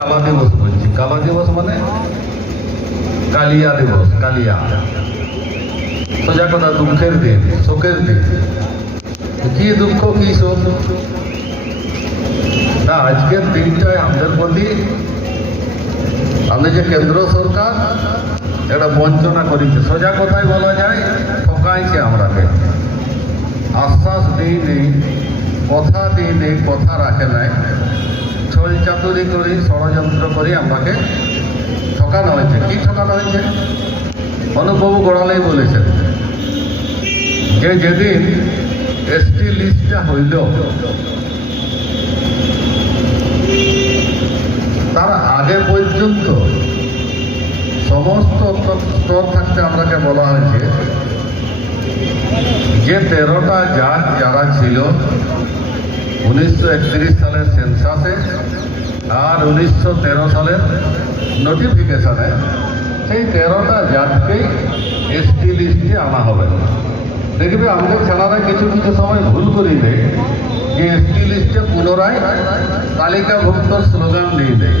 কালা দিবস বলছি। কালা দিবস মানে কালিয়া দিবস। কালিয়া সোজা কথা দুঃখের দিন, শোকের দিন। কি দুঃখ কি শোক না, আজকের দিনটায় আমাদের প্রতি আমাদের যে কেন্দ্র সরকার একটা বঞ্চনা করেছে। সোজা কথায় বলা যায় ঠকাইছে আমরাকে। আশ্বাস দিই নেই, কথা দিই নেই, কথা রাখে নাই, ছল চাতুরি করি, ষড়যন্ত্র করি আমরাকে ঠকানো হয়েছে। কি ঠকানো হয়েছে? অনুপবাবু গোড়ালেই বলেছেন যে যেদিন এসটি লিস্টটা হইল তার আগে পর্যন্ত সমস্ত স্তর থাকতে আমরাকে বলা হয়েছে যে 13টা জাত যারা ছিল 1931 সালের সেন্সাসে আর 1913 সালের নোটিফিকেশনে, সেই 13টা জাতকেই এসটি লিস্টে আনা হবে। দেখবে আমাদের ছেলেরা কিছু কিছু সময় ভুল করি দেয় যে এসটি লিস্টে পুনরায় তালিকাভুক্ত স্লোগান দিয়ে দেয়।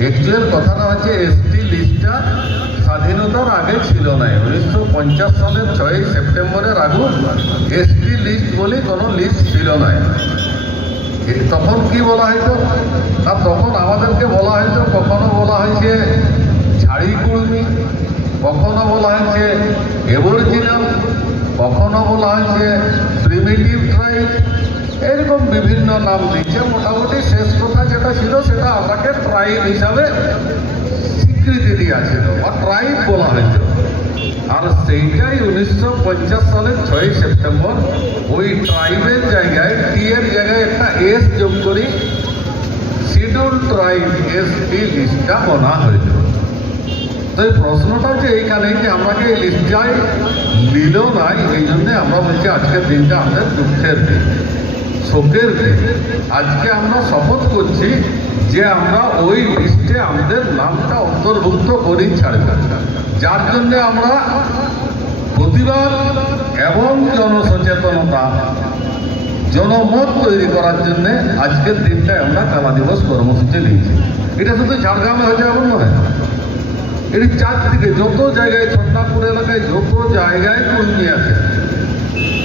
অ্যাকচুয়াল কথাটা হচ্ছে এসটি লিস্টটা স্বাধীনতার আগে ছিল না। 1950 সালের 6 সেপ্টেম্বরের আগে এসটি লিস্ট বলে কোনো লিস্ট ছিল না। তখন কি বলা হয়তো? আর তখন আমাদেরকে বলা হয়তো, কখনো বলা হয়েছে ঝাড়ি কুর্মী, কখনো বলা হয়েছে এবরিজিনাল, কখনো বলা হয়েছে প্রিমিটিভ ট্রাইব, এরকম বিভিন্ন নাম দিচ্ছে। মোটামুটি শেষ কথা যেটা ছিল সেটা আমাকে ট্রাইব হিসাবে স্বীকৃতি দিয়েছিল বা ট্রাইব বলা হয়েছিল। আর সেইটাই 1950 সালের 6 সেপ্টেম্বর ওই ট্রাইবের জায়গায় টি এর জায়গায় একটা এস যোগ করি শিডিউল ট্রাইব এসটি লিস্টটা বনা হয়েছিল। তো এই প্রশ্নটা যে এইখানে যে আমাকে এই লিস্টটাই নিল নাই, এই জন্যে আমরা বলছি আজকের দিনটা আমাদের দুঃখের দিন, শোকের দিন। আজকে আমরা শপথ করছি যে আমরা ওই লিস্টে আমাদের নামটা অন্তর্ভুক্ত করি ছাড়বে, যার জন্যে আমরা প্রতিবাদ এবং জনসচেতনতা, জনমত তৈরি করার জন্য আজকের দিনটায় আমরা কালা দিবস কর্মসূচি নিয়েছি। এটা শুধু ঝাড়গ্রামে হয়েছে এমন নয়, এটি চারদিকে যত জায়গায়, ছটনাপুর এলাকায় যত জায়গায় কর্মী আছে,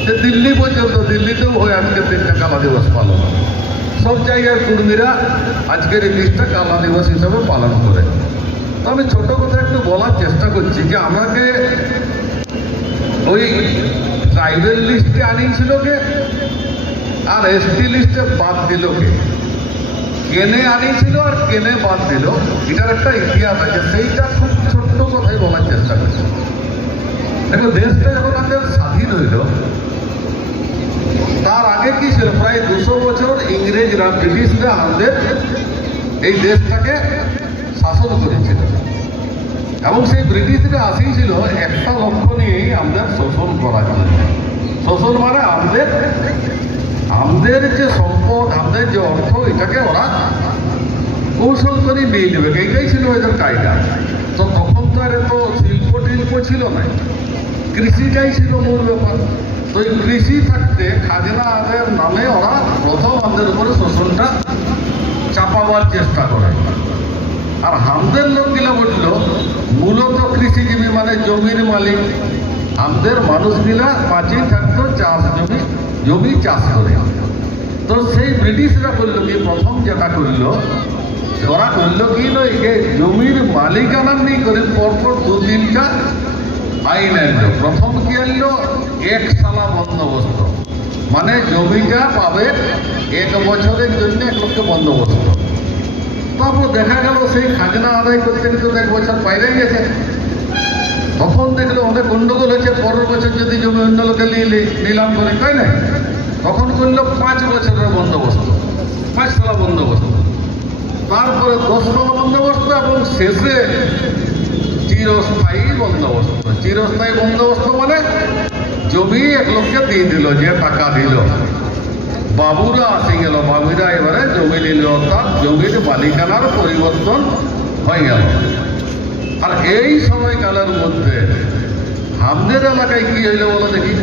সে দিল্লি পর্যন্ত, দিল্লিতেও হয় আজকের দিনটা কালা দিবস পালন। সব জায়গার কর্মীরা আজকের এই দিনটা কালা দিবস হিসাবে পালন করে। তো আমি ছোট কথা একটু বলার চেষ্টা করছি যে আমাকে ওই ট্রাইবেল লিস্টে আনিয়েছিল কে আর এসটি লিস্টে বাদ দিল কে, কেনে আনিয়েছিল আর কেনে বাদ দিল, এটার একটা ইতিহাস আছে। সেইটা খুব ছোট্ট কথাই বলার চেষ্টা করছি। দেখো, দেশটা যখন আমাদের স্বাধীন হইল তার আগে কি ছিল? প্রায় 200 বছর ইংরেজরা, ব্রিটিশরা আমাদের এই দেশটাকে শাসন করেছিল এবং সেই ব্রিটিশরা আসিয়েছিল একটা লক্ষ্য নিয়েই আমাদের শোষণ করার জন্য। শোষণ মানে আমাদের যে সম্পদ, আমাদের যে অর্থ, এটাকে ওরা কৌশল করে নিয়ে নেবে, এইটাই ছিল এদের কায়দা। তো তখন তো আর এত শিল্প টিল্প ছিল না, কৃষিটাই ছিল মূল ব্যাপার। তো এই কৃষি থাকতে খাজনা আদায়ের নামে ওরা প্রথম আমাদের উপরে শোষণটা চাপাবার চেষ্টা করে। আর আমাদের লোকগুলা বলল মূলত কৃষিজীবী মানে জমির মালিক, আমাদের মানুষগুলা বাঁচিয়ে থাকতো চাষ জমি চাষ করে। তো সেই ব্রিটিশরা করলো কি, প্রথম যেটা করলো ওরা করলো কি নয়, জমির মালিকানা নিয়ে করে পরপর 2-3টা আইন আনলো। প্রথম কি আনলো? এক সালা বন্দোবস্ত, মানে জমিটা পাবে 1 বছরের জন্য এক লোককে বন্দোবস্ত। তারপর দেখা গেল সেই খাজনা আদায় করতে কিন্তু 1 বছর বাইরে গেছে। তখন দেখলো অনেক গন্ডগোল হয়েছে, পরের বছর যদি জমি অন্য লোকে নিলাম করে, তাই না? তখন করলো 5 বছরের বন্দোবস্ত, 5 সালা বন্দোবস্ত, তারপরে 10 সালা বন্দোবস্ত এবং শেষে চিরস্থায়ী বন্দোবস্ত। চিরস্থায়ী বন্দোবস্ত মানে জমি এক লোককে দিয়ে দিল, যে টাকা দিল। বাবুরা আসে গেল, বাবুরা এবারে জমি নিল, অর্থাৎ জমির মালিকানার পরিবর্তন হয়ে গেল। আর এই সময়কালের মধ্যে আমাদের এলাকায় কি হইল বলো দেখি?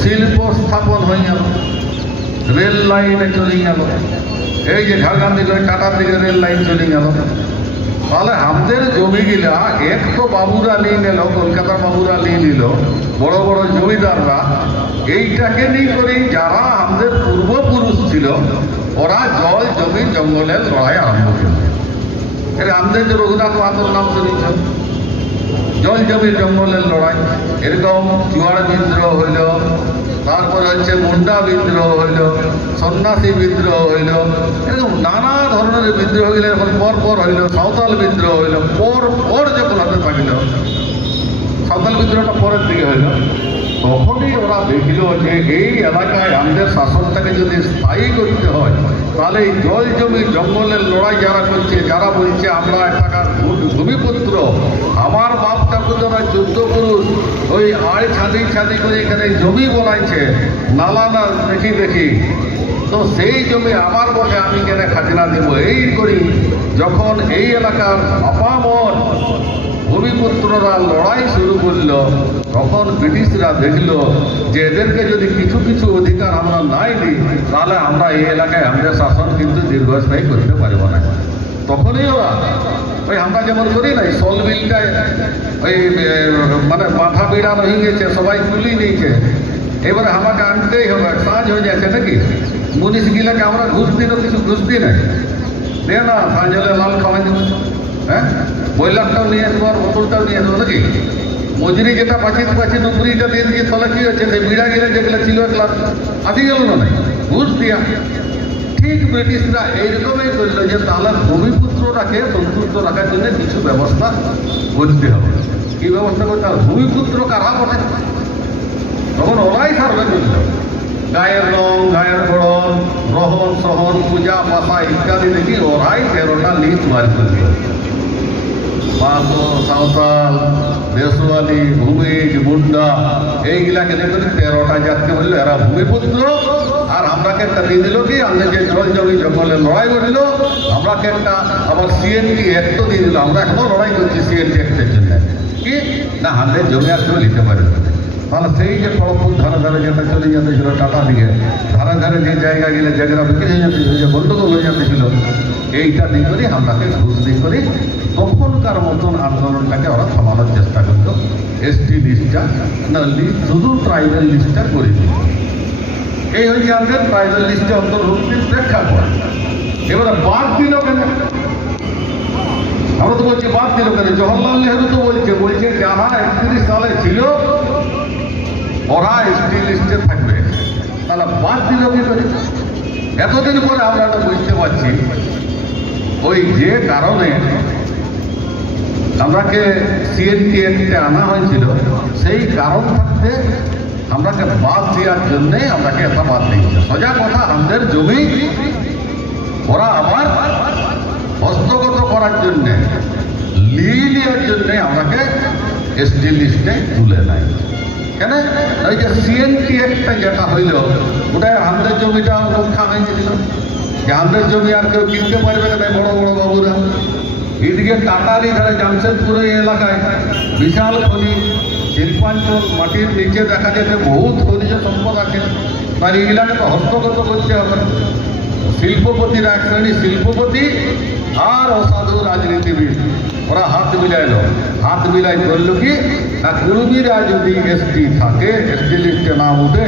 শিল্প স্থাপন হয়ে গেল। রেল লাইনে চলে গেল, এই যে ঝাড়গ্রাম দিকে টাটার দিকে রেল লাইন চলে গেল। তাহলে আমাদের জমিগুলা এক তো বাবুরা নিয়ে নিল, কলকাতার বাবুরা নিয়ে নিল, বড় বড় জমিদাররা। এইটাকে নিয়ে করেই যারা আমাদের পূর্বপুরুষ ছিল ওরা জল জমি জঙ্গলের লড়াই আরম্ভ করল। এর আমাদের যে রঘুনাথ মাহাতোর নাম শুনেছ, জল জমি জঙ্গলের লড়াই। এরকম চুয়াড় বিদ্রোহ হইল, তারপরে হচ্ছে মুন্ডা বিদ্রোহ হইল, সন্ন্যাসী বিদ্রোহ হইল, এরকম নানা ধরনের বিদ্রোহ হইলে এখন পর হইল। সাঁওতাল বিদ্রোহ হইল, পর যখন হতে থাকিল, সাঁওতাল বিদ্রোহটা পরের দিকে হইল। তখনই ওরা দেখল যে এই এলাকায় আমাদের শাসনটাকে যদি স্থায়ী করতে হয়, তাহলে এই জল জমি জঙ্গলের লড়াই যারা করছে, যারা বলছে আমরা এলাকার ভূমিপুত্র, আমার বাপ ঠাকুর যারা 14 পুরুষ ওই আড় ছাদি করে এখানে জমি বলাইছে, নালা না দেখি, তো সেই জমি আমার বটে, আমি কেন খাজনা দেব। এই করি যখন এই এলাকার আপামর ভূমিপুত্ররা লড়াই শুরু করল, তখন ব্রিটিশরা দেখল যে এদেরকে যদি কিছু কিছু অধিকার আমরা নাই দিই, তাহলে আমরা এই এলাকায় আমাদের শাসন কিন্তু দীর্ঘস্থায়ী করতে পারব না। তখনই ওরা ওই আমরা যেমন করি না, সল বিলটায় ওই মানে মাথা বিড়া হয়ে গেছে, সবাই তুলি নিয়েছে, এবারে আমাকে আনতেই হবে, সাজ হয়ে যাচ্ছে নাকি। মুনিশ গিলাকে আমরা ঘুষ দিল, কিছু ঘুষ দিই নাই, দে না সাজ হলে লাল খাওয়াই দেবো, হ্যাঁ বৈলাখটাও নিয়ে আসবো আর বোতলটাও নিয়ে আসবো নাকি। মজুরি যেটা পাচ্ছি নকরিটা দিয়ে দিয়ে, তাহলে কি হচ্ছে, সেই বিড়া গিলে যেগুলো ছিল একলা আসি গেল না নাই ঘুষ দিয়া। ঠিক ব্রিটিশরা এইরকমই করলো যে তাহলে ভূমিপুত্রটাকে সন্তুষ্ট রাখার জন্য কিছু ব্যবস্থা করতে হবে। কি ব্যবস্থা করতে হবে? ভূমিপুত্র কারা বটে, তখন ওরাই সার্ভে করল। গায়ের রং, গায়ের গড়ন, রহন সহন, পূজা পাশা ইত্যাদি দেখি ওরাই 13টা লিস্ট বার করল। মাহাতো, সাঁওতাল, দেশওয়ালি, ভূমিজ, মুন্ডা, এইগুলাকে দেখুন 13টা জাতকে বললো এরা ভূমিপুত্র। আর আমরাকে একটা দিয়ে দিল কি, আমাদের যে জল জমি জঙ্গলে লড়াই করিল, আমরাকে একটা আবার সিএনটি অ্যাক্টও দিয়ে দিল। আমরা এখনো লড়াই করছি সিএনটি অ্যাক্টের জন্য, কি না আমাদের জমি আর কেউ নিতে পারে না। তাহলে সেই যে খড়গপুর ধারে ধারে যেটা চলে যেতেছিল টাটা দিকে, ধারে ধারে যে জায়গা গেলে জায়গাটা বিক্রি হয়ে যেতেছিল, যে গন্ডগোল হয়ে যেতেছিল, এইটা দিয়ে করি আমরাকে ঘুষ দিয়ে করি তখনকার মতন আন্দোলনটাকে ওরা থামানোর চেষ্টা করতো। এসটি লিস্টটা না, শুধু ট্রাইবেল লিস্টটা করে দিল। এই হচ্ছে আমাদের ট্রাইবেল লিস্টে অন্তর্ভুক্তির প্রেক্ষাপট। এবারে বাদ দিল কেন? আমরা তো বলছি বাদ দিল কেন? জওহরলাল নেহরু তো বলছে যারা 31 সালে ছিল ওরা এসটি লিস্টে থাকবে, তাহলে বাদ দিল কি করে? এতদিন পরে আমরা এটা বুঝতে পারছি, ওই যে কারণে আমরাকে সিএনটি অ্যাক্টে আনা হয়েছিল, সেই কারণ থাকতে আমরাকে বাদ দেওয়ার জন্যে আমরাকে এটা বাদ দিয়েছে। সোজা কথা, আমাদের জমি ওরা আবার হস্তগত করার জন্যে, নেওয়ার জন্যে আমাকে এসটি লিস্টে তুলে নেয়। কেন? ওই যে সিএনটি অ্যাক্টটা যেটা হইল, ওটা আমাদের জমিটা রক্ষা হয়ে গেছিল, যে আমাদের জমি আর কেউ কিনতে পারবে না বড় বড় বাবুরা। এদিকে টাটারি ধারে জামশেদপুর এলাকায় বিশাল খনি, শিল্পাঞ্চল, মাটির নিচে দেখা যাচ্ছে বহুত খনিজ সম্পদ আছে, তার এগুলাকে তো হস্তগত করতে হবে। শিল্পপতিরা, এক শ্রেণী শিল্পপতি আর অসাধু রাজনীতিবিদ, ওরা হাত মিলাই করলো কি না, কুড়মিরা যদি এসটি থাকে, এসটি লিস্টে নাম উঠে,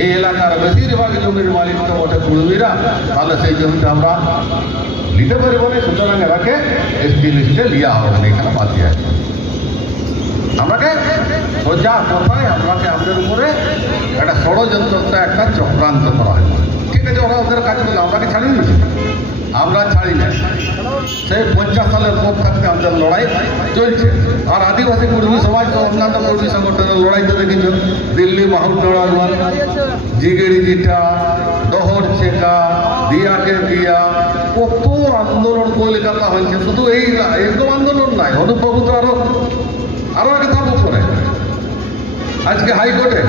এই এলাকার বেশিরভাগ জমির মালিক তো ওঠে কুড়মিরা, তাহলে সেই জমিটা আমরা নিতে পারবো না, সুতরাং এরাকে এসটি লিস্টে লিয়া হবে না, এখানে বাদ দিয়ে আছে। আমাকে সোজা কথায় আমরাকে আমাদের উপরে একটা ষড়যন্ত্রটা, একটা চক্রান্ত করা হয়। ঠিক আছে, ওরা ওদের কাজ করলে আমরাকে ছাড়ি নিয়েছি, আমরা ছাড়ি না। সেই 50 সালের পর থাকতে আমাদের লড়াই চলছে। আর আদিবাসী কর্মী সমাজ তো অন্যান্য কর্মী সংগঠনের লড়াই তো দেখেছ, দিল্লি মাহুল, জিগেড়ি জিটা, দহর চেকা, দিয়াকে দিয়া, কত আন্দোলন কলকাতা হয়েছে। শুধু এই একদম আন্দোলন নাই, অনুপ্রভু তো আরো একটা ধাপ উপরে। আজকে হাইকোর্টে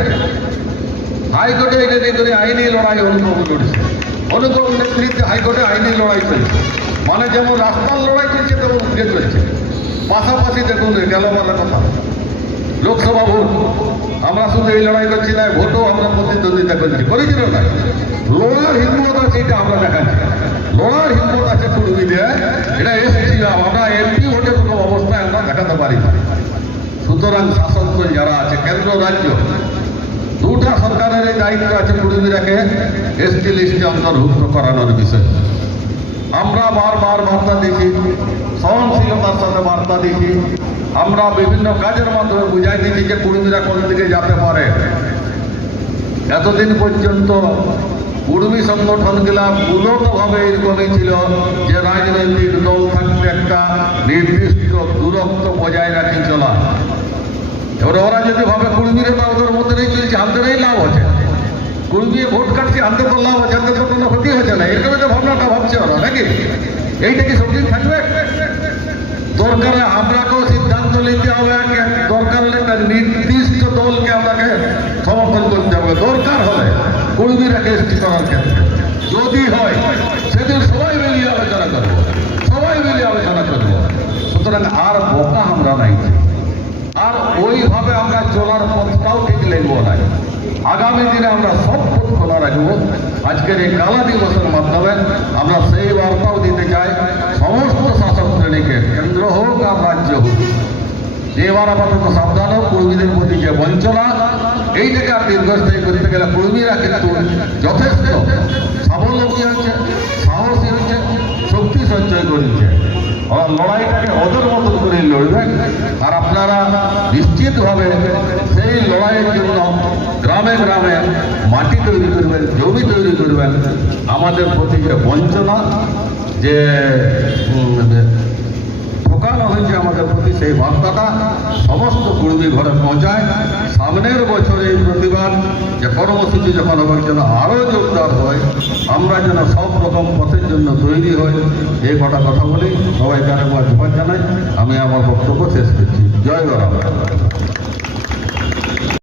এটা নিয়ে করে আইনি লড়াই অনুপ্রভু লড়ছে, অনুপ্রভু নেতৃত্বে হাইকোর্টে আইনি লড়াই চলছে। মানে যেমন রাস্তার লড়াই চলছে তেমন উঠে চলছে। পাশাপাশি দেখুন গেল বলার কথা, লোকসভা ভোট আমরা শুধু এই লড়াই করছি না, ভোটও আমরা প্রতিদ্বন্দ্বিতা করছি, করেছিল না? লড়ার হিম্মত আছে, এটা আমরা দেখাচ্ছি। লড়ার হিম্মত আছে কুর্মীদের, এটা এসেছি আমরা এমপি ভোটে কোনো অবস্থায় আমরা দেখাতে পারি না। সুতরাং শাসক দল যারা আছে, কেন্দ্র রাজ্য দুটা সরকারের এই দায়িত্ব আছে কুর্মীরাকে এসটি লিস্টে অন্তর্ভুক্ত করানোর বিষয়। আমরা বারবার বার্তা দিচ্ছি, সহনশীলতার সাথে বার্তা দিচ্ছি, আমরা বিভিন্ন কাজের মাধ্যমে বুঝাই দিচ্ছি যে কুর্মীরা কোন দিকে যেতে পারে। এতদিন পর্যন্ত কুর্মী সংগঠনগুলা মূলতভাবে এরকমই ছিল যে রাজনৈতিক দল থাকতে একটা নির্দিষ্ট দূরত্ব বজায় রাখি চলা। এবার ওরা যদি ভাবে কুর্মীরা তো ওদের মধ্যে নেই চলছে, আমাদেরই লাভ আছে, কুর্মী ভোট কাটছে, আনতে তো লাভ আছে, আনতে তো কোনো ক্ষতি হচ্ছে না, এরকম যে ভাবনাটা ভাবছে ওরা, নাকি? এইটা কি সবদিন থাকবে? দরকারে আমরাকেও সিদ্ধান্ত নিতে হবে, দরকার হলে একটা নির্দিষ্ট দলকে আপনাকে সমর্থন করতে হবে। দরকার হলে কুর্মীরাকে এসটি করার ক্ষেত্রে যদি হয় সেদিন সবাই মিলিয়ে আলোচনা করবো, সবাই মিলিয়ে আলোচনা করবো। সুতরাং আর বোকা আমরা নাই, আর ওইভাবে আমরা চলার পথটাও ঠিক লিখবো না। আগামী দিনে আমরা সব পথ খোলা রাখবো। আজকের এই কালা দিবসের মাধ্যমে আমরা সেই বার্তাও দিতে চাই সমস্ত শাসক শ্রেণীকে, কেন্দ্র হোক আর রাজ্য হোক, যে এবার আপাতত সাবধান হোক। কর্মীদের প্রতি যে বঞ্চনা, এইটাকে আর দীর্ঘস্থায়ী করতে গেলে কর্মীরা কিন্তু যথেষ্ট স্বাবলম্বী হচ্ছে, সাহসী হচ্ছে, শক্তি সঞ্চয় করেছে। ওরা লড়াইটাকে ওদের মতন করে লড়বেন, আর আপনারা নিশ্চিতভাবে সেই লড়াইয়ের জন্য গ্রামে গ্রামে মাটি তৈরি করবেন, জমি তৈরি করবেন। আমাদের প্রতি যে বঞ্চনা, যে ঠকানো হয়েছে আমাদের প্রতি, সেই বার্তাটা সমস্ত কর্মী ঘরে পৌঁছায়। সামনের বছর এই প্রতিবাদ যে কর্মসূচি যখন হবার জন্য আরও জোরদার হয়, আমরা যেন সব রকম পথের জন্য তৈরি হই, এই কটা কথা বলি। সবাইকে আরেকবার ধন্যবাদ জানাই। আমি আমার বক্তব্য শেষ করছি। জয় বাবা।